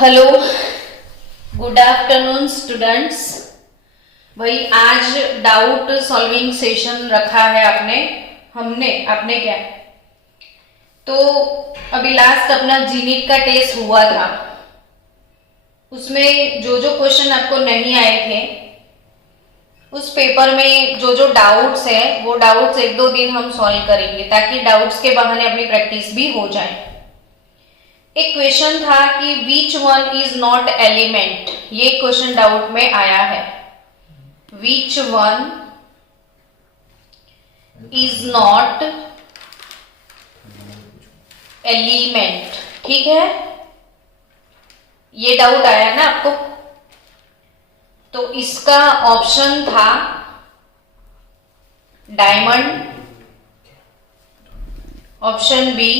Hello, good afternoon students. भाई आज doubt solving session रखा है आपने क्या, तो अभी लास्ट अपना जीनीट का टेस्ट हुआ था। उसमें जो जो क्वेश्चन आपको नहीं आए थे, उस पेपर में जो जो डाउट्स है वो डाउट्स एक दो दिन हम सॉल्व करेंगे, ताकि डाउट्स के बहाने अपनी प्रैक्टिस भी हो जाए। एक क्वेश्चन था कि which one is not element, ये क्वेश्चन डाउट में आया है। Which one is not element, ठीक है, ये डाउट आया ना आपको। तो इसका ऑप्शन था diamond, option B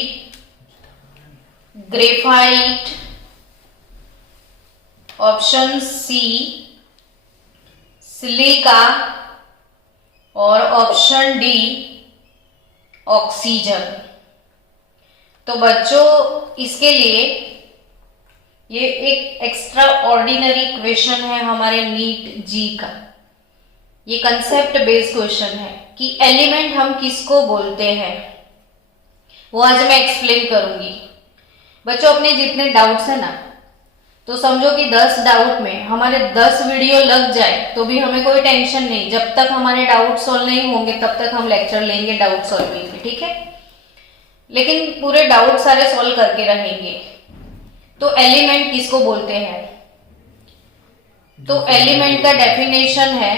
graphite, option C silica और ऑप्शन डी ऑक्सीजन। तो बच्चों इसके लिए ये एक एक्स्ट्रा ऑर्डिनरी क्वेश्चन है हमारे नीट जी का। ये कंसेप्ट बेस्ड क्वेश्चन है कि एलिमेंट हम किसको बोलते हैं, वो आज मैं एक्सप्लेन करूंगी। बच्चों अपने जितने डाउट्स है ना, तो समझो कि 10 डाउट में हमारे 10 वीडियो लग जाए तो भी हमें कोई टेंशन नहीं। जब तक हमारे डाउट सॉल्व नहीं होंगे तब तक हम लेक्चर लेंगे डाउट सॉल्विंग के, ठीक है। लेकिन पूरे डाउट सारे सॉल्व करके रहेंगे। तो एलिमेंट किसको बोलते हैं, तो एलिमेंट का डेफिनेशन है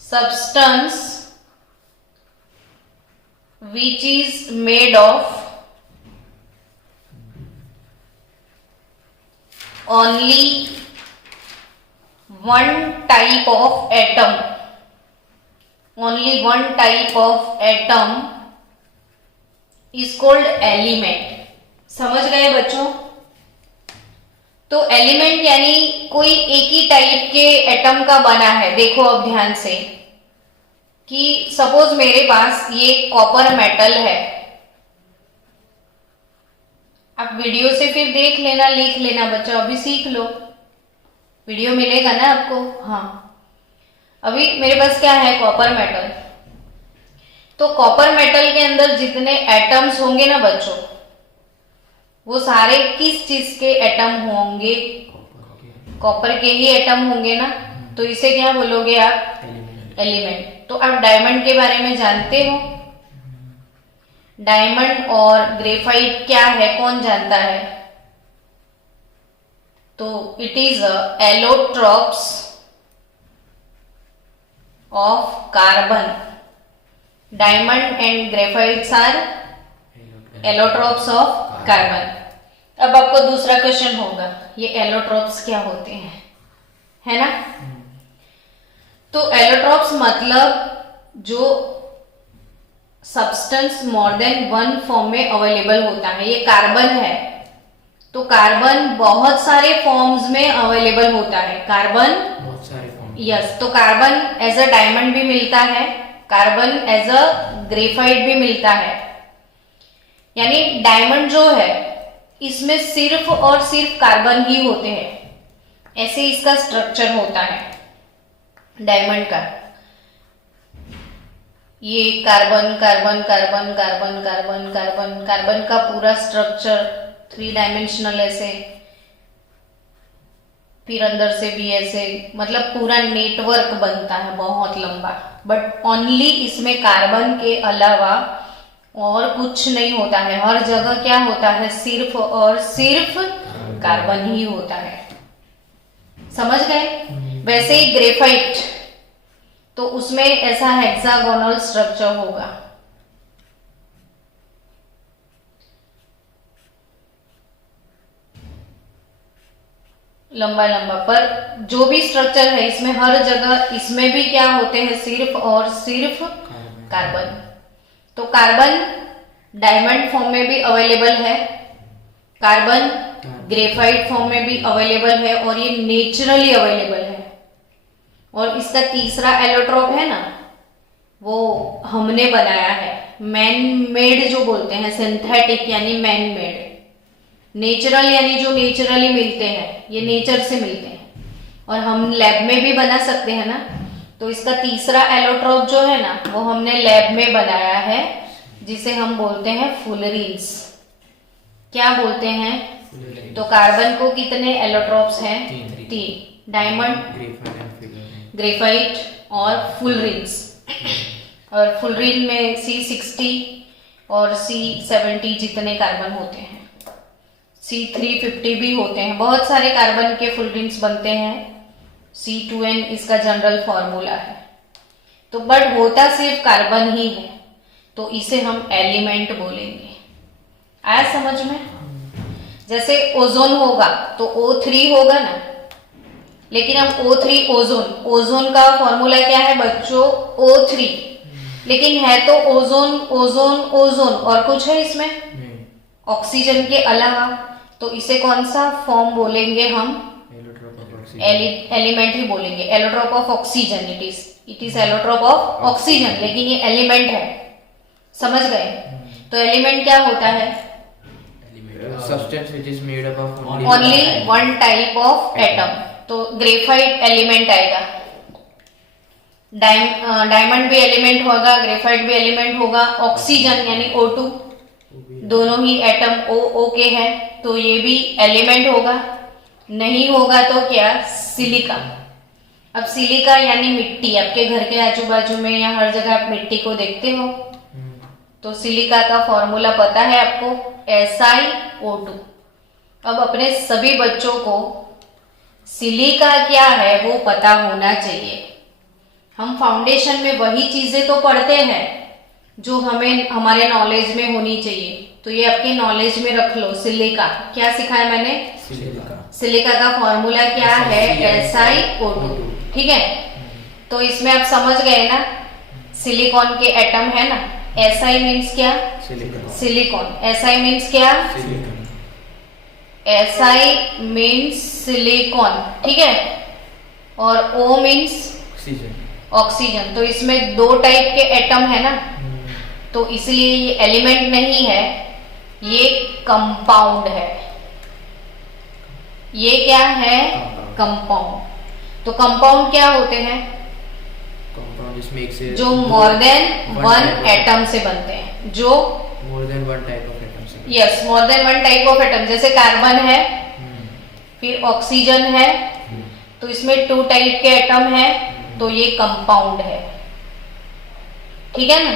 substance which is made of only one type of atom, only one type of atom is called element। समझ गए बच्चों। तो एलिमेंट यानी कोई एक ही टाइप के एटम का बना है। देखो अब ध्यान से कि सपोज मेरे पास ये कॉपर मेटल है, आप वीडियो से फिर देख लेना, लिख लेना बच्चों, अभी सीख लो, वीडियो मिलेगा ना आपको। हाँ, अभी मेरे पास क्या है, कॉपर मेटल। तो कॉपर मेटल के अंदर जितने एटम्स होंगे ना बच्चों, वो सारे किस चीज के एटम होंगे, कॉपर के ही एटम होंगे ना। तो इसे क्या बोलोगे आप, एलिमेंट। तो आप डायमंड के बारे में जानते हो, डायमंड और ग्रेफाइट क्या है, कौन जानता है। तो it is allotropes of carbon. Diamond and graphites are allotropes of carbon. अब आपको दूसरा क्वेश्चन होगा, ये एलोट्रॉप्स क्या होते हैं, है ना। तो एलोट्रॉप्स मतलब जो substance more than one form में अवेलेबल होता है। ये कार्बन है, तो कार्बन बहुत सारे फॉर्म्स में अवेलेबल होता है। कार्बन बहुत सारे फॉर्म, यस। तो कार्बन एज अ डायमंड भी मिलता है, कार्बन एज अ ग्रेफाइट भी मिलता है। यानी डायमंड जो है इसमें सिर्फ और सिर्फ कार्बन ही होते हैं, ऐसे इसका स्ट्रक्चर होता है डायमंड का। ये carbon carbon carbon carbon carbon carbon carbon का पूरा स्ट्रक्चर 3 डायमेंशनल ऐसे, फिर अंदर से भी ऐसे, मतलब पूरा नेटवर्क बनता है बहुत लंबा। बट ओनली इसमें कार्बन के अलावा और कुछ नहीं होता है। हर जगह क्या होता है, सिर्फ और सिर्फ कार्बन ही होता है। समझ गए। वैसे ही ग्रेफाइट, तो उसमें ऐसा हेक्सागोनल स्ट्रक्चर होगा। लंबा लंबा, पर जो भी स्ट्रक्चर है इसमें हर जगह, इसमें भी क्या होते हैं, सिर्फ और सिर्फ कार्बन। तो कार्बन डायमंड फॉर्म में भी अवेलेबल है, कार्बन ग्रेफाइट फॉर्म में भी अवेलेबल है, और ये नेचुरली अवेलेबल है। और इसका तीसरा एलोट्रॉप है ना, वो हमने बनाया है। मैन मेड जो बोलते हैं, सिंथेटिक यानी मैन मेड, नेचुरल यानी जो नेचुरली मिलते हैं, ये नेचर से मिलते हैं और हम लैब में भी बना सकते हैं ना। तो इसका तीसरा एलोट्रोप जो है ना, वो हमने लैब में बनाया है, जिसे हम बोलते हैं फुलरीन्स। क्या बोलते हैं? तो कार्बन को कितने एलोट्रोप्स हैं? 3, डायमंड, ग्रेफाइट और फुलरीन्स। और फुलरीन में C60 और C70 जितने कार्बन होते हैं, C350 भी होते हैं, बहुत सारे कार्बन के फुलरीन्स बनते हैं। C2N इसका जनरल फॉर्मूला है। तो बट होता सिर्फ कार्बन ही है, तो इसे हम एलिमेंट बोलेंगे। आया समझ में? जैसे ओजोन होगा तो O3 होगा ना, लेकिन अब O3 ओजोन का फॉर्मूला क्या है बच्चों? O3, लेकिन है तो ओजोन ओजोन ओजोन, और कुछ है इसमें ऑक्सीजन के अलावा। तो इसे कौन सा फॉर्म बोलेंगे हम? एलिमेंट ही बोलेंगे। Allotrope of oxygen, it is allotrope of oxygen, लेकिन ये एलिमेंट है। समझ गए? तो एलिमेंट क्या होता है? Substance which is made up of only one type of atom। तो ग्रेफाइट एलिमेंट आएगा, डायमंड भी एलिमेंट होगा, ग्रेफाइट भी एलिमेंट होगा। ऑक्सीजन यानी O2, दोनों ही एटम O के हैं, तो ये भी एलिमेंट होगा। नहीं होगा तो क्या? सिलिका। अब सिलिका यानी मिट्टी, आपके घर के आजू बाजू में या हर जगह आप मिट्टी को देखते हो, तो सिलिका का फॉर्मूला पता है आपको? SiO2। अब अपने सभी बच्चों को सिलिका क्या है वो पता होना चाहिए। हम फाउंडेशन में वही चीजें तो पढ़ते हैं जो हमें हमारे नॉलेज में होनी चाहिए, तो ये आपके नॉलेज में रख लो। सिलिका क्या सिखाया मैंने? सिलिका का फॉर्मूला क्या है? SiO2। ठीक है, तो इसमें आप समझ गए ना, सिलिकॉन के एटम है ना। Si मीन्स क्या? सिलिकॉन। Si मीन्स क्या? Si मीन्स सिलिकॉन, ठीक है। और O मीन्स ऑक्सीजन। तो इसमें 2 टाइप के एटम है ना, तो इसलिए ये एलिमेंट नहीं है, ये कंपाउंड है। ये क्या है? कंपाउंड। तो कंपाउंड क्या होते हैं? जो मोर देन 1 एटम से बनते हैं, जो more than 1 type of atom से। Yes, more than 1 type of atom. जैसे कार्बन है, फिर ऑक्सीजन है, तो इसमें 2 टाइप के एटम है, तो ये कंपाउंड है। ठीक है ना?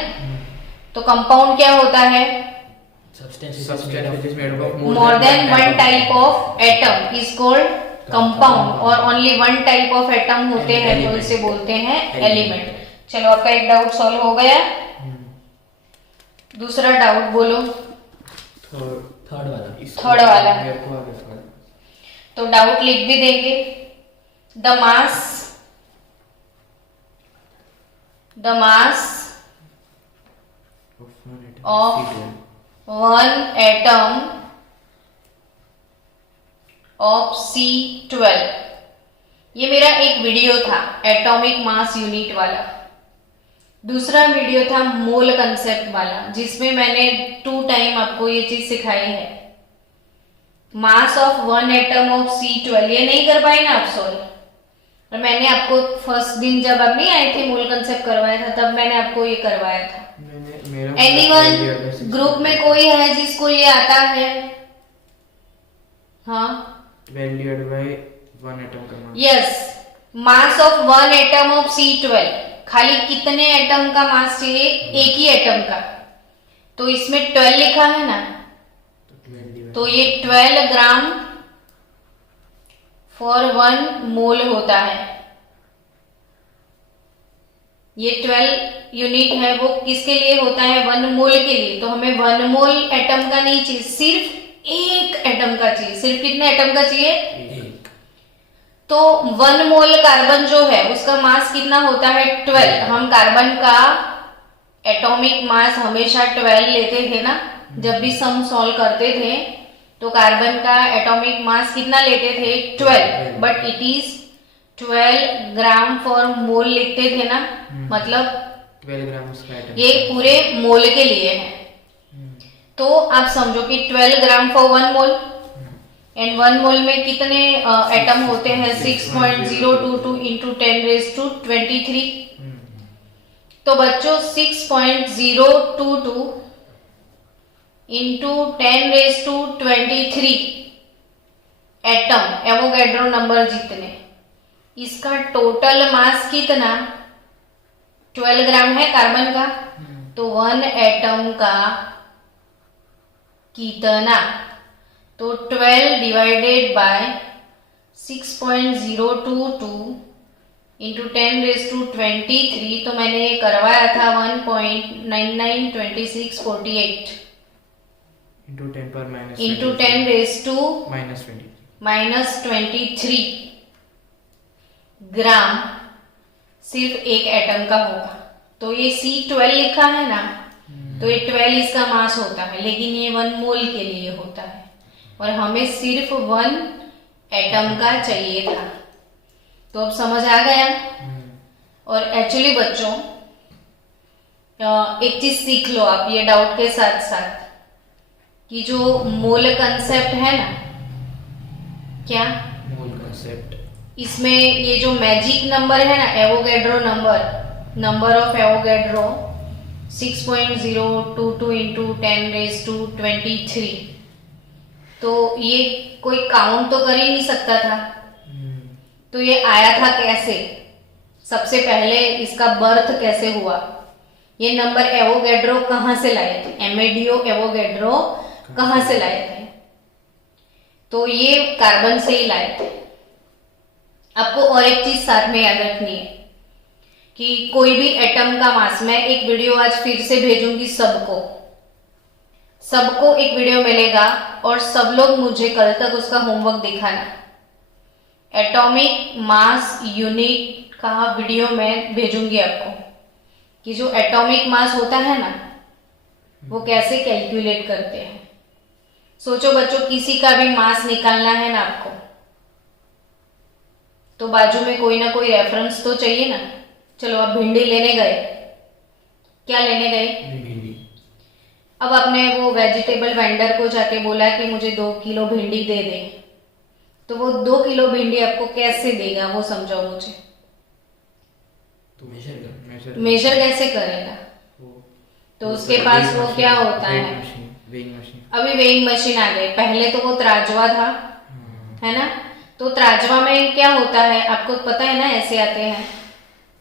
तो कंपाउंड क्या होता है? मोर than 1 type of atom is called compound, और ओनली 1 टाइप ऑफ एटम होते हैं तो इसे बोलते हैं एलिमेंट। चलो, आपका एक डाउट सॉल्व हो गया। दूसरा डाउट बोलो। थर्ड वाला तो डाउट लिख भी देंगे। The mass of 1 atom of C12। ये मेरा एक वीडियो था एटॉमिक मास यूनिट वाला। दूसरा वीडियो था मोल कंसेप्ट वाला, जिसमें मैंने 2 टाइम आपको ये चीज सिखाई है। मास ऑफ 1 एटम ऑफ C12 ये नहीं कर पाए ना आप सॉल्व, और मैंने आपको फर्स्ट दिन जब आप नहीं आए थे मोल कंसेप्ट करवाया था, तब मैंने आपको ये करवाया था। एनीवन ग्रुप में कोई है जिसको ये आता है? हाँ, 12 divided by 1 एटम का mass. Yes, mass of 1 atom of C12। खाली कितने एटम का मास चाहिए? एक ही एटम का। तो इसमें 12 लिखा है ना, तो ये 12 ग्राम फॉर 1 मोल होता है। ये 12 यूनिट है वो किसके लिए होता है? 1 मोल के लिए। तो हमें 1 मोल एटम का नहीं चाहिए, सिर्फ 1 एटम का चाहिए। सिर्फ कितने एटम का चाहिए? 1। तो 1 मोल कार्बन जो है उसका मास कितना होता है? 12। हम कार्बन का एटॉमिक मास हमेशा 12 लेते थे ना, जब भी सम सॉल्व करते थे तो कार्बन का एटॉमिक मास कितना लेते थे? 12, but it is 12 gram for mole लिखते थे ना, मतलब 12 ग्राम्स का एटम। ये पूरे मोल के लिए है। तो आप समझो कि 12 ग्राम फॉर 1 मोल, एंड 1 मोल में कितने एटम होते हैं? 6.022 इंटू 10⁻23। तो बच्चों 6.022 इंटू 10⁻23 एटम, एवोगैड्रो नंबर जितने, इसका टोटल मास कितना? 12 ग्राम है कार्बन का, तो 1 एटम का कितना? तो 12 डिवाइडेड बाय 6.022 इंटू 10⁻23, तो मैंने ये करवाया था 1.992648 इंटू 10 पर माइनस इंटू 10⁻³ माइनस 23 ग्राम सिर्फ एक एटम का होगा। तो ये C12 लिखा है ना, तो ये 12 इसका मास होता है, लेकिन ये 1 मोल के लिए होता है और हमें सिर्फ 1 एटम का चाहिए था। तो अब समझ आ गया। और एक्चुअली बच्चों एक चीज सीख लो आप ये डाउट के साथ साथ, कि जो मोल कंसेप्ट है ना, क्या मोल कंसेप्ट, इसमें ये जो मैजिक नंबर है ना, Avogadro number of Avogadro 6.022 into 10⁻23, तो ये कोई काउंट तो कर ही नहीं सकता था। तो ये आया था कैसे? सबसे पहले इसका बर्थ कैसे हुआ? ये नंबर एवोगैड्रो कहां से लाए थे? एमेडियो एवोगैड्रो कहां से लाए थे? तो ये कार्बन से ही लाए थे। आपको और एक चीज साथ में याद रखनी है कि कोई भी एटम का मास, मैं एक वीडियो आज फिर से भेजूंगी सबको एक वीडियो मिलेगा और सब लोग मुझे कल तक उसका होमवर्क दिखाना। एटॉमिक मास यूनिट का वीडियो मैं भेजूंगी आपको, कि जो एटॉमिक मास होता है ना, वो कैसे कैलकुलेट करते हैं। सोचो बच्चों, किसी का भी मास निकालना है ना आपको, तो बाजू में कोई ना कोई रेफरेंस तो चाहिए ना। चलो आप भिंडी लेने गए, क्या लेने गए? भिंडी। अब आपने वो वेजिटेबल वेंडर को जाके बोला कि मुझे 2 किलो भिंडी दे दे, तो वो 2 किलो भिंडी आपको कैसे देगा, वो समझाओ मुझे। तो मेजर मेजर कैसे करेगा? तो उसके पास वो क्या होता है? Weighing machine. अभी वेइंग मशीन आ गई, पहले तो वो त्राजवा था, है ना। तो त्राजवा में क्या होता है आपको पता है ना, ऐसे आते हैं।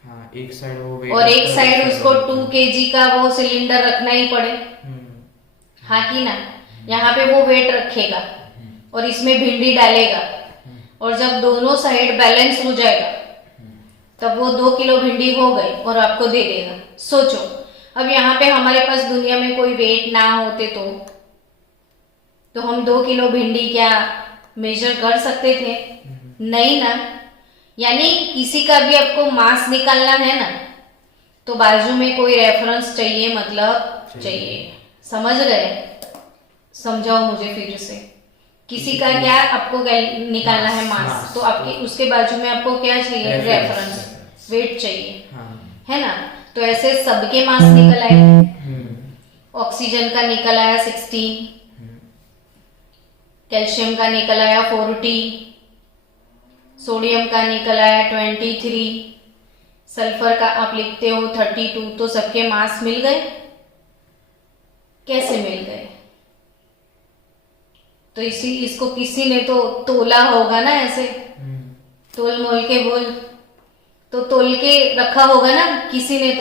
हाँ, एक साइड वो वेट और एक साइड उसको 2 kg का वो सिलेंडर रखना ही पड़े, हाँ कि ना। यहाँ पे वो वेट रखेगा और इसमें भिंडी डालेगा, और जब दोनों साइड बैलेंस हो जाएगा तब वो 2 किलो भिंडी हो गई और आपको दे देगा। सोचो, अब यहाँ पे हमारे पास दुनिया में कोई वेट ना होते तो हम 2 किलो भिंडी क्या मेजर कर सकते थे? नहीं ना। यानी किसी का भी आपको मास निकालना है ना, तो बाजू में कोई रेफरेंस चाहिए, मतलब चाहिए। समझ गए? समझाओ मुझे फिर से। किसी का क्या आपको निकालना है? मास। तो आपके उसके बाजू में आपको क्या चाहिए? रेफरेंस, वेट चाहिए, है ना। तो ऐसे सबके मास निकल आए। ऑक्सीजन का निकल आया 16, कैल्शियम का निकल आया 40, सोडियम का निकल आया 23, सल्फर का आप लिखते हो 32। तो सबके मास मिल गए। कैसे मिल गए? तो इसको किसी ने तो तोला होगा ना, ऐसे तोल मोल के बोल, तो तोल के रखा होगा ना किसी ने।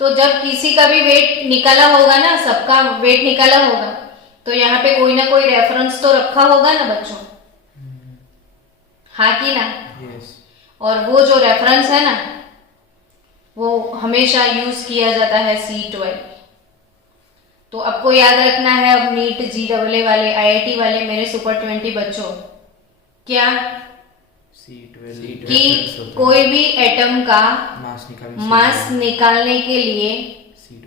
तो जब किसी का भी वेट निकाला होगा ना, सबका वेट निकाला होगा, तो यहाँ पे कोई ना कोई रेफरेंस तो रखा होगा ना बच्चों, हाँ कि ना। और वो जो रेफरेंस है ना, वो हमेशा यूज किया जाता है C12। तो आपको याद रखना है, अब नीट GAA वाले, IIT वाले मेरे सुपर 20 बच्चों, क्या C12 कि कोई भी एटम का मास निकालने के लिए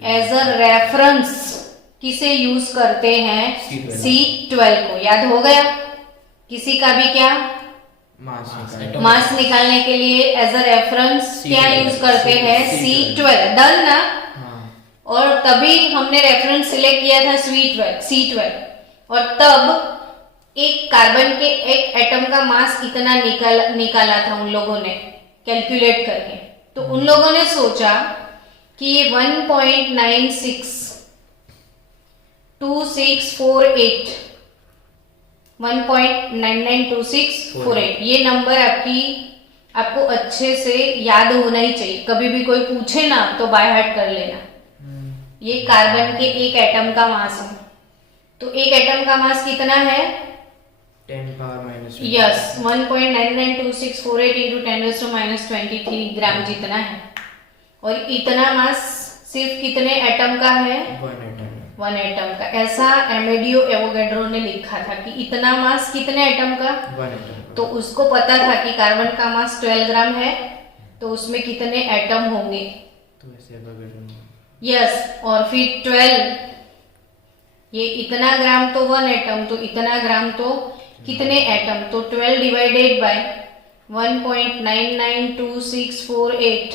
एज अ रेफरेंस किसे यूज करते हैं? C12 को। याद हो गया? किसी का भी क्या मास मास निकालने के लिए एज अ रेफरेंस क्या यूज करते हैं, C12। डन ना। हाँ और तभी हमने रेफरेंस सिलेक्ट किया था C12 और तब एक कार्बन के एक एटम का मास कितना निकाला था उन लोगों ने कैलकुलेट करके। तो उन लोगों ने सोचा कि ये 1.992648 ये नंबर आपको अच्छे से याद होना ही चाहिए। कभी भी कोई पूछे ना तो बाय हार्ट कर लेना। ये कार्बन के एक एटम का मास है। तो एक एटम का मास कितना है? 10 पावर माइनस यस 1.992648 इंटू 10⁻23 ग्राम जितना है। और इतना मास सिर्फ कितने एटम का है? 1 एटम का। ऐसा एमेडियो एवोगैड्रो ने लिखा था कि इतना मास कितने एटम का? 1 एटम। तो उसको पता था कि कार्बन का मास 12 ग्राम है तो उसमें कितने एटम होंगे। तो ऐसे एवोगैड्रो यस और फिर 12 ये इतना ग्राम तो 1 एटम, तो इतना ग्राम तो कितने एटम? तो 12 डिवाइडेड बाय 1.992648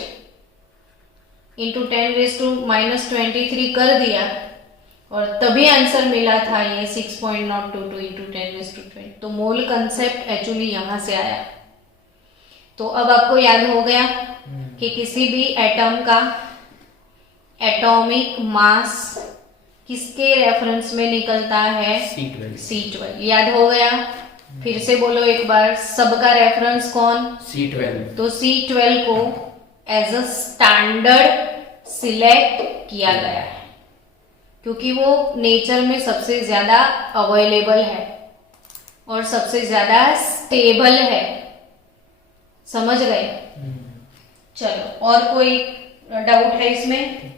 इंटू 10⁻23 कर दिया और तभी आंसर मिला था ये 6.022 इंटू 10⁻20। तो मोल कंसेप्ट एक्चुअली यहाँ से आया। तो अब आपको याद हो गया कि किसी भी एटम का एटॉमिक मास किसके रेफरेंस में निकलता है? C12। याद हो गया? फिर से बोलो एक बार, सबका रेफरेंस कौन? C12। तो C12 को एज अ स्टैंडर्ड सिलेक्ट किया गया है क्योंकि वो नेचर में सबसे ज्यादा अवेलेबल है और सबसे ज्यादा स्टेबल है। समझ गए? चलो और कोई डाउट है इसमें?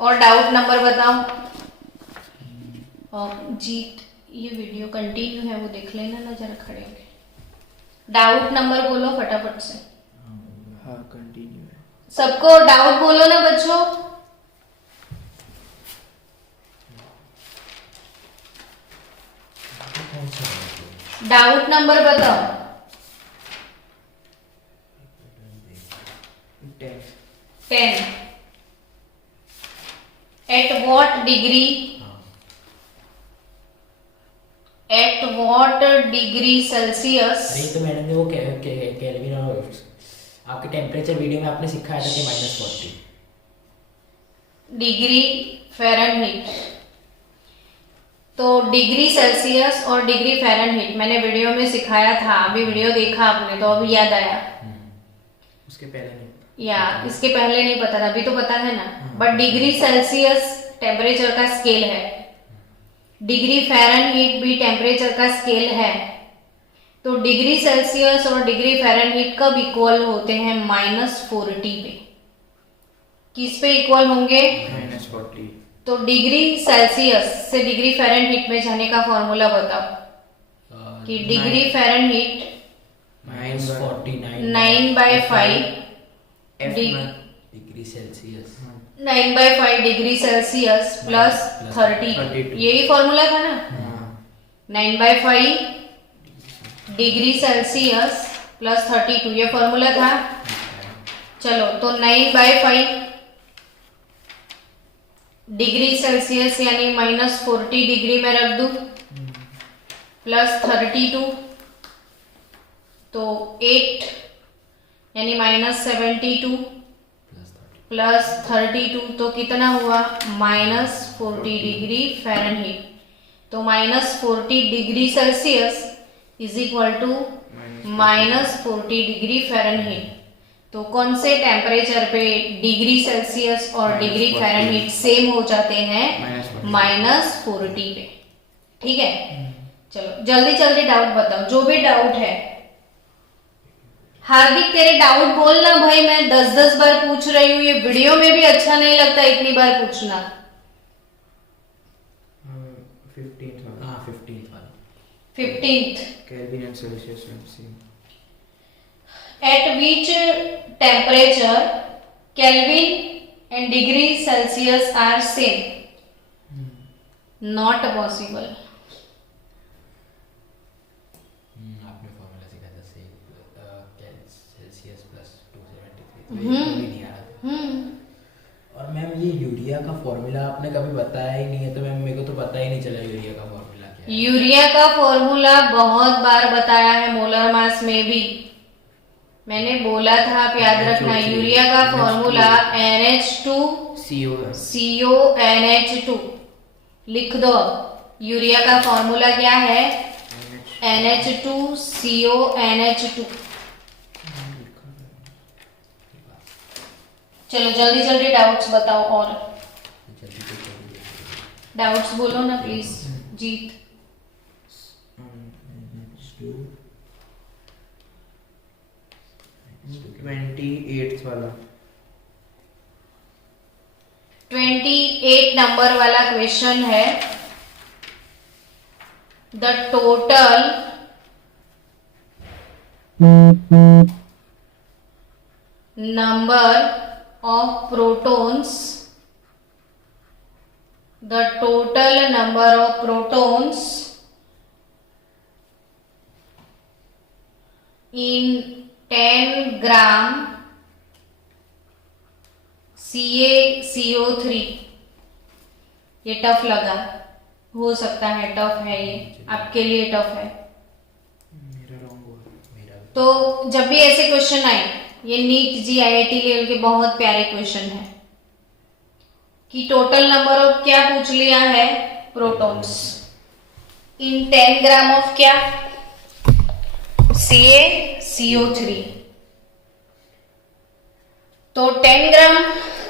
और डाउट नंबर बताओ। जीत ये वीडियो कंटिन्यू है वो देख लेना ना जरा खड़े होके। डाउट नंबर बोलो फटाफट से। हाँ कंटिन्यू है। सबको डाउट बोलो ना बच्चों। डाउट नंबर बताओ। 10 एट व्हाट डिग्री सेल्सियस? अरे तो मैडम ने वो केल्विन और आपके टेम्परेचर वीडियो में आपने सिखाया था कि -40 डिग्री फ़ारेनहीट। तो डिग्री सेल्सियस और डिग्री फ़ारेनहीट मैंने वीडियो में सिखाया था। अभी वीडियो देखा आपने तो अभी याद आया? उसके पहले नहीं या इसके पहले नहीं पता था, अभी तो पता है ना। बट डिग्री सेल्सियस टेम्परेचर का स्केल है, डिग्री फ़ारेनहीट भी टेम्परेचर का स्केल है। तो डिग्री सेल्सियस और डिग्री फ़ारेनहीट कब इक्वल होते हैं? -40 पे। किस पे इक्वल होंगे? -40। तो डिग्री सेल्सियस से डिग्री फ़ारेनहीट में जाने का फॉर्मूला बताओ कि degree Fahrenheit 9/5 degree Celsius 9/5 degree Celsius plus 32। यही फॉर्मूला था ना? 9/5 डिग्री सेल्सियस प्लस 32 ये फॉर्मूला था। चलो तो 9/5 डिग्री सेल्सियस यानी -40 डिग्री में रख दूं प्लस 32 तो 8 यानी -72 प्लस 32 तो कितना हुआ? -40 डिग्री फ़ारेनहीट। तो -40 degree Celsius is equal to -40 degree Fahrenheit. तो कौन से टेम्परेचर पे डिग्री सेल्सियस और डिग्री फ़ारेनहीट सेम हो जाते हैं? -40 पे। ठीक है, चलो जल्दी जल्दी डाउट बताओ, जो भी डाउट है। हार्दिक तेरे डाउट बोलना भाई, मैं 10-10 बार पूछ रही हूँ, ये वीडियो में भी अच्छा नहीं लगता इतनी बार पूछना। 15th Kelvin and Celsius same. At which temperature Kelvin and degree Celsius are same? Not possible. वो भी नहीं आ रहा। और मैम ये यूरिया का फॉर्मूला आपने कभी बताया ही नहीं है, तो मैम मेरे को तो पता ही नहीं चला यूरिया का फॉर्मूला क्या है। यूरिया का फॉर्मूला बहुत बार बताया है मोलर मास में भी, मैंने बोला था, आप याद रखना। यूरिया का फॉर्मूला NH2CO लिख दो। यूरिया का फॉर्मूला क्या है? NH2CO। चलो जल्दी जल्दी डाउट्स बताओ, और डाउट्स बोलो ना प्लीज। जीत 28th वाला 28 नंबर वाला क्वेश्चन है। The total number of protons, the total number of protons in 10 gram CaCO3। ये टफ लगा, हो सकता है टफ है, ये आपके लिए टफ है। मेरा रॉन्ग हुआ। तो जब भी ऐसे क्वेश्चन आए, ये नीट जी IIT लेवल के बहुत प्यारे क्वेश्चन है कि टोटल नंबर ऑफ क्या पूछ लिया है? प्रोटॉन्स इन 10 ग्राम ऑफ क्या? CaCO3। तो 10 ग्राम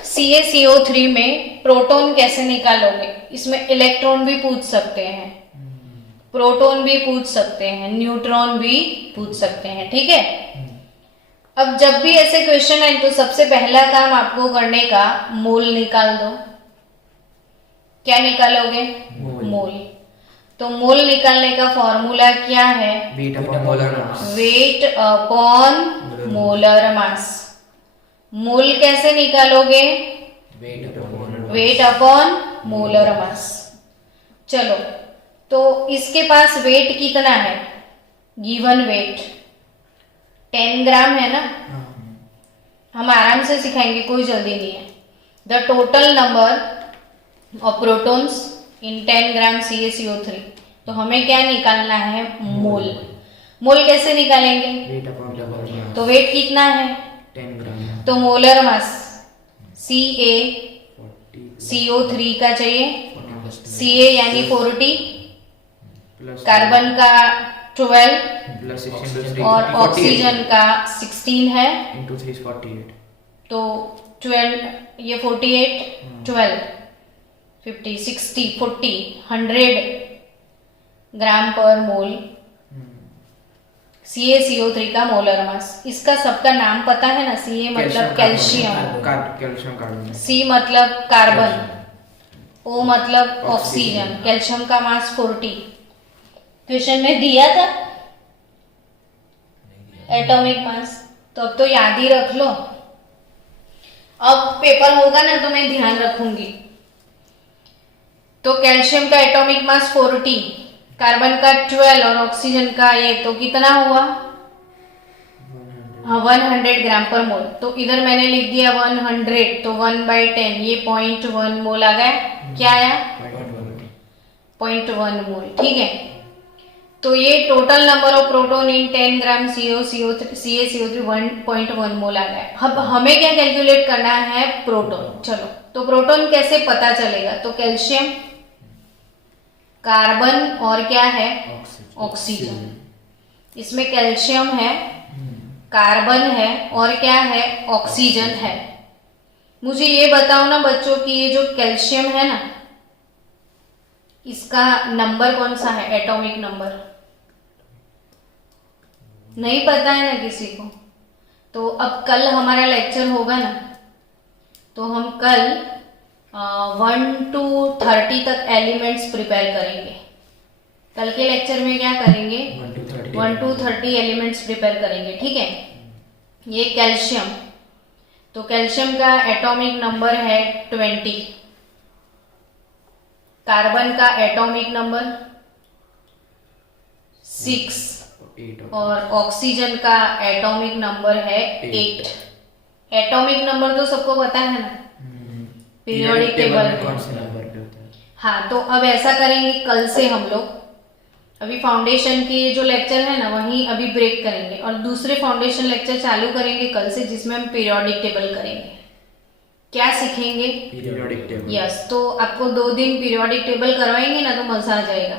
CaCO3 में प्रोटॉन कैसे निकालोगे? इसमें इलेक्ट्रॉन भी पूछ सकते हैं, प्रोटॉन भी पूछ सकते हैं, न्यूट्रॉन भी पूछ सकते हैं, ठीक है। अब जब भी ऐसे क्वेश्चन आए तो सबसे पहला काम आपको करने का, मोल निकाल दो। क्या निकालोगे? मोल। तो मोल निकालने का फॉर्मूला क्या है? Weight upon molar mass. Weight upon molar mass. Mole कैसे निकालोगे? Weight upon molar mass. चलो, तो इसके पास वेट कितना है? गिवन वेट 10 ग्राम है ना। हम आराम से सिखाएंगे, कोई जल्दी नहीं है। The total number of protons in 10 gram CaCO3। तो हमें क्या निकालना है? मोल। मोल कैसे निकालेंगे? वेट अपॉन मोलर मास। तो वेट कितना है? 10 ग्राम। तो मोलर मास CaCO3 का चाहिए, Ca यानी 40, कार्बन का 12 प्लस 16 और ऑक्सीजन का 16 है। Into 3 is 48। तो 12, ये 48, 12, 50, 60, 40, 100 ग्राम पर मोल CaCO3 का मोलर मास। इसका सबका नाम पता है ना? Ca मतलब कैल्शियम, कैल्शियम कार्बन, C मतलब कार्बन, O मतलब ऑक्सीजन, कैल्शियम का मास 40। क्वेश्चन में दिया था एटॉमिक मास, तो अब तो याद ही रख लो। अब पेपर होगा ना तो मैं ध्यान रखूंगी। तो कैल्शियम का एटॉमिक मास 40, कार्बन का 12 और ऑक्सीजन का ये, तो कितना हुआ? 100 ग्राम पर मोल। तो इधर मैंने लिख दिया 100, तो 1/10, ये 0.1 मोल आ गया। क्या आया? 0.1 मोल, ठीक है। तो ये total number of proton in 10 gram CaCO3 1.1 मोल आ गया। अब हमें क्या कैलकुलेट करना है? प्रोटॉन। चलो, तो प्रोटॉन कैसे पता चलेगा? तो कैल्शियम, कार्बन और क्या है? ऑक्सीजन। इसमें कैल्शियम है, कार्बन है और क्या है? ऑक्सीजन है। मुझे ये बताओ ना बच्चों कि ये जो कैल्शियम है ना, इसका नंबर कौन सा है? एटॉमिक नंबर नहीं पता है ना किसी को? तो अब कल हमारा लेक्चर होगा ना, तो हम कल 1 to 30 तक एलिमेंट्स प्रिपेयर करेंगे। कल के लेक्चर में क्या करेंगे? 1 to 30 एलिमेंट्स प्रिपेयर करेंगे, ठीक है। ये कैल्शियम, तो कैल्शियम का एटॉमिक नंबर है 20, कार्बन का एटॉमिक नंबर 6 और ऑक्सीजन का एटॉमिक नंबर है 8। एटॉमिक नंबर तो सबको पता है ना, पीरियोडिक टेबल में में। कौन से नंबर पे होता है? हाँ, तो अब ऐसा करेंगे कल से हम लोग, अभी फाउंडेशन के जो लेक्चर है ना वहीं अभी ब्रेक करेंगे और दूसरे फाउंडेशन लेक्चर चालू करेंगे कल से, जिसमें हम पीरियोडिक टेबल करेंगे। क्या सीखेंगे? Periodic table. यस, तो आपको 2 दिन पीरियोडिक टेबल करवाएंगे ना तो मजा आ जाएगा।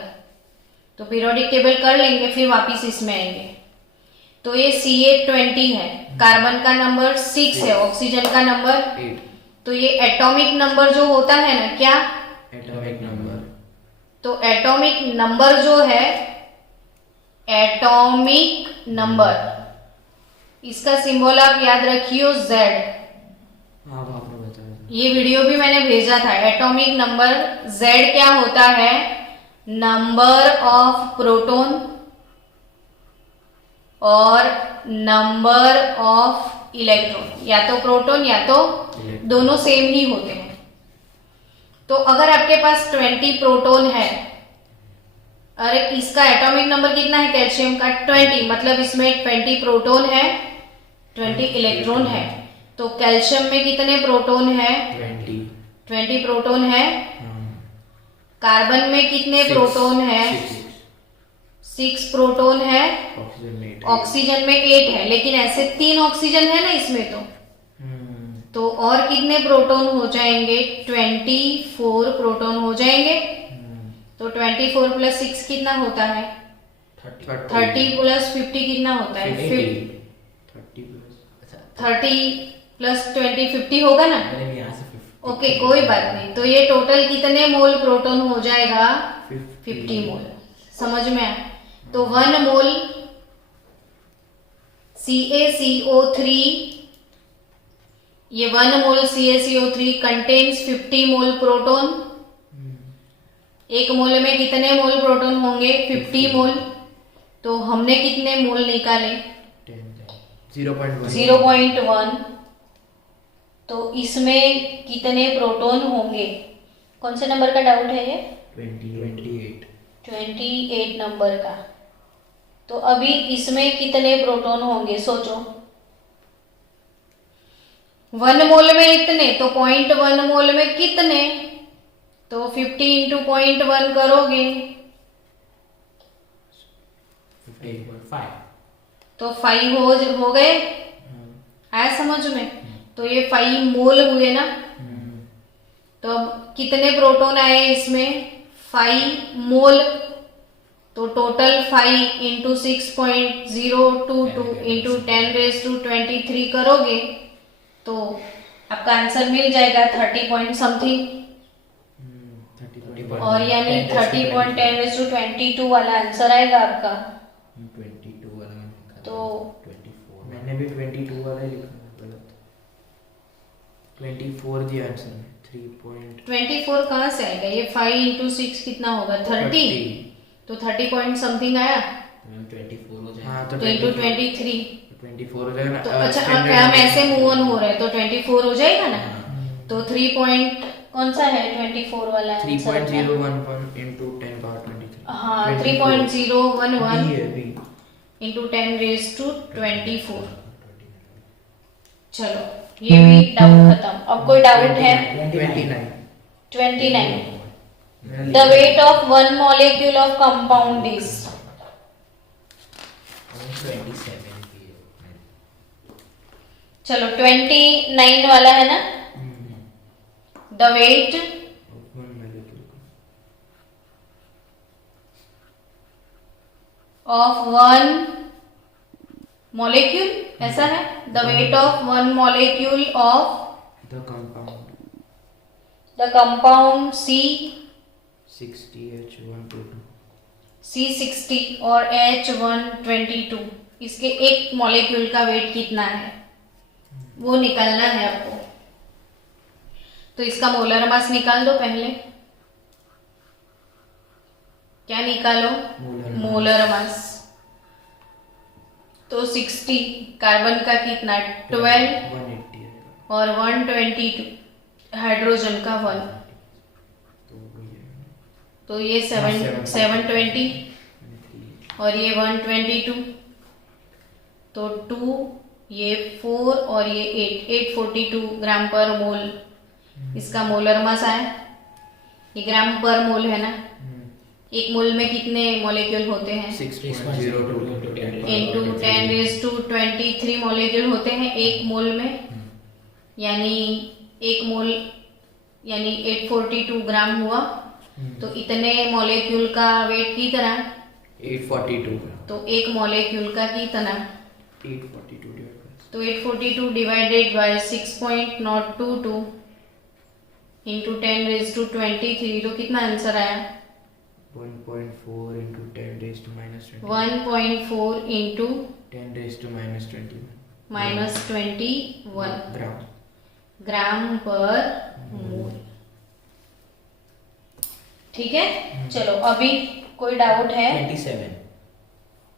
तो पीरियोडिक टेबल कर लेंगे, फिर वापिस इसमें आएंगे। तो ये CA20 है, कार्बन का नंबर 6 है, ऑक्सीजन का नंबर 8 तो ये एटॉमिक नंबर जो होता है ना, क्या? Atomic number. तो एटॉमिक नंबर जो है, एटॉमिक नंबर, इसका सिंबल आप याद रखियो Z। हाँ आपने बताया था। ये वीडियो भी मैंने भेजा था। एटॉमिक नंबर Z क्या होता है? नंबर ऑफ प्रोटॉन और नंबर ऑफ इलेक्ट्रॉन, या तो प्रोटॉन या तो दोनों सेम ही होते हैं। तो अगर आपके पास 20 प्रोटॉन है, अरे इसका एटॉमिक नंबर कितना है कैल्शियम का? 20, मतलब इसमें 20 प्रोटॉन है, 20 इलेक्ट्रॉन है। तो कैल्शियम में कितने प्रोटॉन है? 20 प्रोटॉन है। कार्बन में कितने प्रोटॉन है? 6 प्रोटॉन है। ऑक्सीजन में 8 है, लेकिन ऐसे 3 ऑक्सीजन है ना इसमें, तो और कितने प्रोटॉन हो जाएंगे? 24 प्रोटॉन हो जाएंगे। तो 24 प्लस 6 कितना होता है? 30 प्लस 50 कितना होता है? 30 प्लस 20 50 होगा ना? ओके, कोई बात नहीं। तो ये टोटल कितने मोल प्रोटॉन हो जाएगा? 50 मोल। समझ में आया? तो 1 मोल CaCO3, ये 1 मोल CaCO3 कंटेन्स 50 मोल प्रोटॉन। 1 मोल में कितने मोल प्रोटॉन होंगे? 50 मोल। तो हमने कितने मोल निकाले? 0.1। तो इसमें कितने प्रोटॉन होंगे? कौन से नंबर का डाउट है ये? 28 नंबर का। तो अभी इसमें कितने प्रोटॉन होंगे सोचो। 1 मोल में इतने, तो 0.1 मोल में कितने? तो 50 इंटू 0.1 करोगे 15.5। तो 5 हो गए। आया समझ में? तो ये 5 मोल हुए ना। तो अब कितने प्रोटॉन आए इसमें? 5 मोल। तो टोटल 5 इंटू 6.022 इंटू 10⁻23 करोगे तो आपका आंसर मिल जाएगा 30 पॉइंट समथिंग। और यानी 30.10⁻22 वाला आंसर आएगा आपका। 22 वाला मैंने लिखा था। तो 24 मैंने भी 22 वाला ही लिखा है, गलत। 24 दिया आंसर में। 24 कहाँ से आएगा? ये 5 इंटू 6 कितना होगा? 30। तो 30 पॉइंट समथिंग आया। मैम 24 हो जाएगा। हाँ तो इंटू 23। 24 हो जाएगा ना। तो अच्छा, अब हम ऐसे मूव ऑन हो रहे हैं तो 24 हो जाएगा ना। तो 3 पॉइंट कौन सा है 24 वाला आंसर? 3.011 इंटू 10⁻23। हाँ, 3.011 B है, B। इंटू 10⁻24। चलो, ये भी डाउट खत्म। अब कोई डाउट है? 29। The weight of one molecule of compound is? 27 की है। चलो 29 वाला है ना। The weight of one molecule, ऐसा है? The weight of one molecule of the compound C60H122। C60 और H122, इसके एक मॉलिक्यूल का वेट कितना है वो निकालना है आपको। तो इसका मोलर मास निकाल दो पहले। क्या निकालो? Molar mass. तो 60, कार्बन का कितना? 12 180 है। और 122 हाइड्रोजन का 1। तो ये 720 और ये 122। तो 2 ये 4 और ये 842 ग्राम पर मोल इसका मोलर मास आया। ये ग्राम पर मोल है ना, एक मोल में कितने मॉलिक्यूल होते हैं? 6.02 इंटू 10⁻23 मॉलिक्यूल होते हैं एक मोल में, यानी एक मोल यानी 842 ग्राम हुआ। तो इतने मॉलिक्यूल का वेट की तरह 842 तो एक मॉलिक्यूल का कितना? 842 तो 842 डिवाइडेड बाय 6.022 इंटू 10⁻23 तो कितना आंसर आया? 1.4 into 10 raised to minus 20 1.4 into 10 raised to minus 21 -21 ग्राम ग्राम पर मोल। ठीक है, चलो अभी कोई डाउट है? 27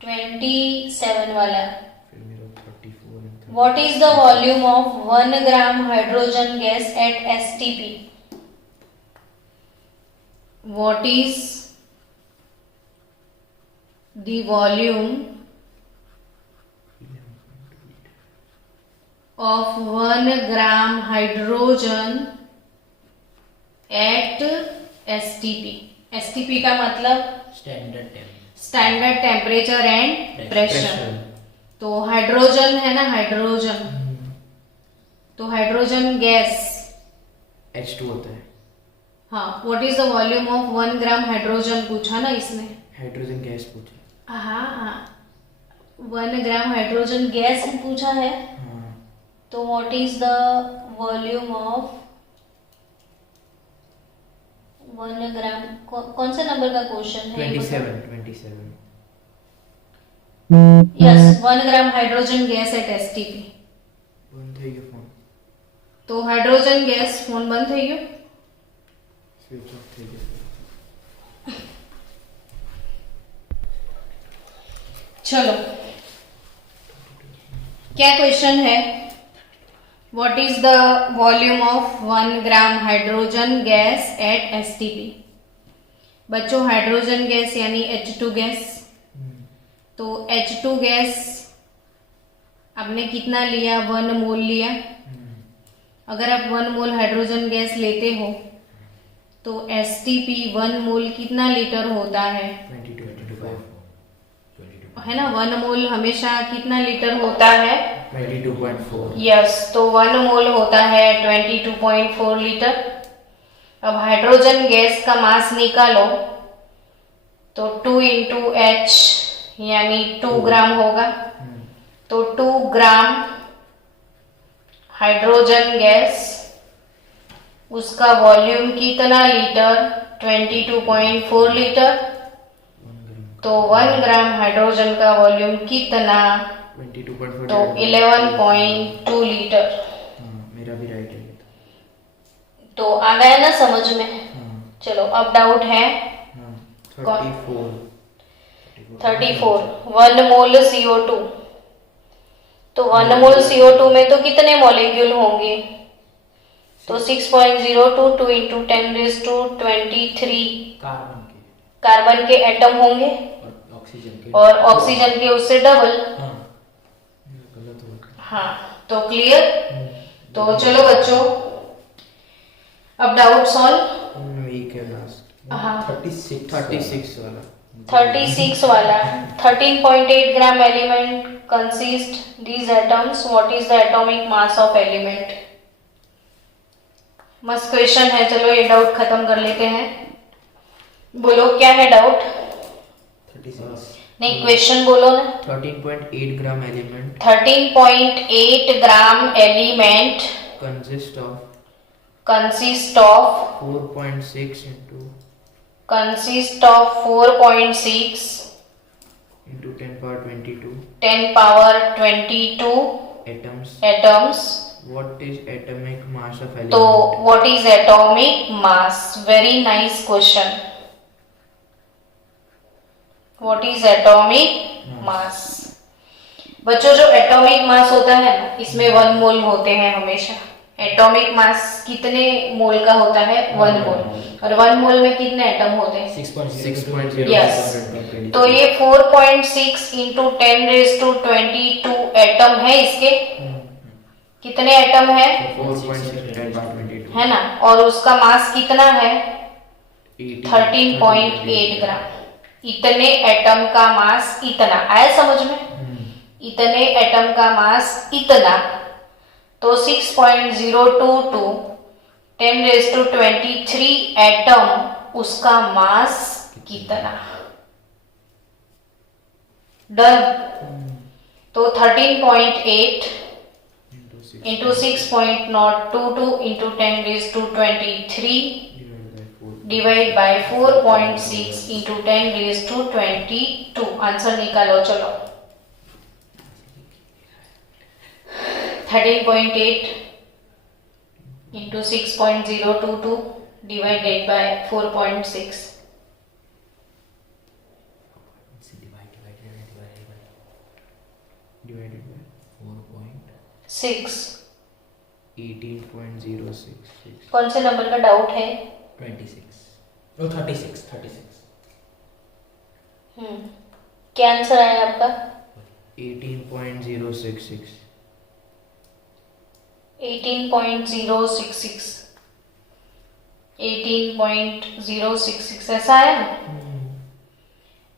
27 वाला। फिर मेरा 34 and What is the volume of 1 gram hydrogen gas at STP? What is the volume of 1 gram hydrogen at STP? STP का मतलब स्टैंडर्ड टेम्परेचर एंड प्रेशर। तो हाइड्रोजन है ना, हाइड्रोजन, तो हाइड्रोजन गैस H2 होता है। हाँ, what is the volume of 1 gram hydrogen पूछा ना इसने। हाइड्रोजन गैस पूछा। हाँ, 1 ग्राम हाइड्रोजन गैस पूछा है। हाँ, तो what is the volume of 1 ग्राम, कौन से नंबर का क्वेश्चन है? 27 yes, 1 gram hydrogen gas at STP. बंद થઈ ગયો ફોન, तो हाइड्रोजन गैस फोन बंद થઈ ગયો। સ્વિચ ઓફ થઈ ગયો। चलो, क्या क्वेश्चन है? What is the volume of 1 gram hydrogen gas at STP? बच्चों, हाइड्रोजन गैस यानी H2 गैस। तो H2 गैस आपने कितना लिया? 1 मोल लिया। अगर आप 1 मोल हाइड्रोजन गैस लेते हो तो STP 1 मोल कितना लीटर होता है? 22 है ना, 1 मोल हमेशा कितना लीटर होता है? 22.4। यस, तो 1 मोल होता है 22.4 लीटर। अब हाइड्रोजन गैस का मास निकालो तो 2 इंटू एच यानी 2 ग्राम होगा। तो 2 ग्राम हाइड्रोजन गैस, उसका वॉल्यूम कितना लीटर? 22.4 लीटर। तो 1 ग्राम हाइड्रोजन का वॉल्यूम कितना? 22.4 तो 11.2 लीटर। हाँ, मेरा भी राइट है। तो आ गया ना समझ में? हाँ, चलो, अब डाउट है? हाँ, कौन? 34 1 मोल CO2। तो 1 मोल CO2 में तो कितने मॉलिक्यूल होंगे? तो 6.022 इंटू 10⁻23 कार्बन के एटम होंगे और ऑक्सीजन के उससे डबल। गलत हो गया। हाँ, तो क्लियर? तो चलो बच्चों, अब डाउट सॉल्व। वीक है लास्ट। हाँ, 36 वाला। 36 वाला। 13.8 gram element consist these atoms. What is the atomic mass of element? मस्त क्वेश्चन है। चलो ये डाउट खत्म कर लेते हैं। बोलो क्या है डाउट? 36 नहीं, क्वेश्चन बोलो ना। 13.8 gram element 13.8 gram element consist of consist of 4.6 into 4.6 into 10 power 22 10 power 22 atoms. atoms. What is atomic mass of element? तो what is atomic mass? Very nice question. What is atomic mass? बच्चों, जो atomic mass होता है ना, इसमें 1 मोल होते हैं हमेशा, एटॉमिक मास कितने मोल का होता है? 1 मोल। और 1 मोल में कितने एटम होते हैं? 6.0 Yes. तो ये 4.6 इंटू 10⁻22 एटम है इसके। कितने एटम है? 4.6 है ना? और उसका मास कितना है? 13.8 ग्राम। इतने एटम का मास इतना आया समझ में? इतने एटम का मास इतना, तो 6.022 10⁻23 एटम उसका मास कितना? डन। तो 13.8 into 6.022 into 10⁻23 divide by 4.6 into 10⁻22। Answer निकालो चलो। 13.8 into 6.022 divided by 4.6। divided by 4.26 18.066 कौन से नंबर का डाउट है? 36 क्या आंसर आया आपका? 18.066 18.066 18.066 ऐसा है ना?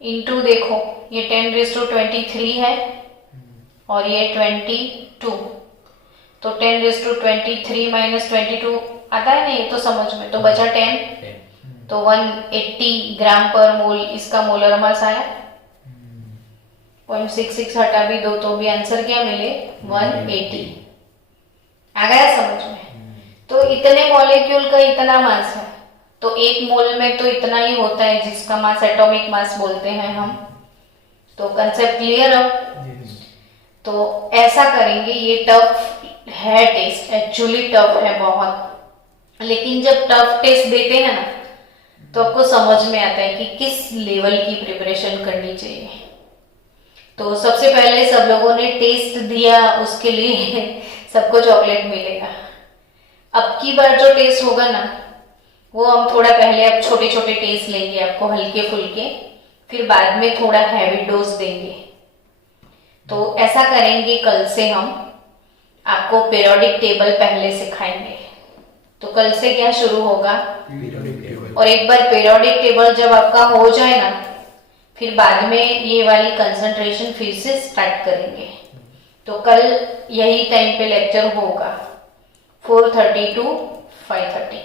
इंटू देखो ये 10⁻23 है और ये 22, तो 10⁻23 माइनस 22 आता है ना, ये तो समझ में। तो बचा 10, तो 180 ग्राम पर मोल इसका मोलर मास आया। 0.66 हटा भी दो तो भी आंसर क्या मिले? 180। आ गया समझ में? तो इतने मॉलिक्यूल का इतना मास है, तो एक मोल में तो इतना ही होता है जिसका मास एटॉमिक मास बोलते हैं हम। तो कंसेप्ट क्लियर है? तो ऐसा करेंगे। ये टफ है टेस्ट, एक्चुअली टफ है बहुत, लेकिन जब टफ टेस्ट देते हैं ना तो आपको समझ में आता है कि किस लेवल की प्रिपरेशन करनी चाहिए। तो सबसे पहले सब लोगों ने टेस्ट दिया, उसके लिए सबको चॉकलेट मिलेगा। अब की बार जो टेस्ट होगा ना, वो हम थोड़ा पहले अब छोटे छोटे टेस्ट लेंगे आपको, हल्के फुल्के, फिर बाद में थोड़ा हैवी डोज देंगे। तो ऐसा करेंगे, कल से हम आपको पीरियोडिक टेबल पहले सिखाएंगे। तो कल से क्या शुरू होगा? और एक बार पीरियोडिक टेबल जब आपका हो जाए ना, फिर बाद में ये वाली कंसंट्रेशन फिर से स्टार्ट करेंगे। तो कल यही टाइम पे लेक्चर होगा 4:30 to 5:30।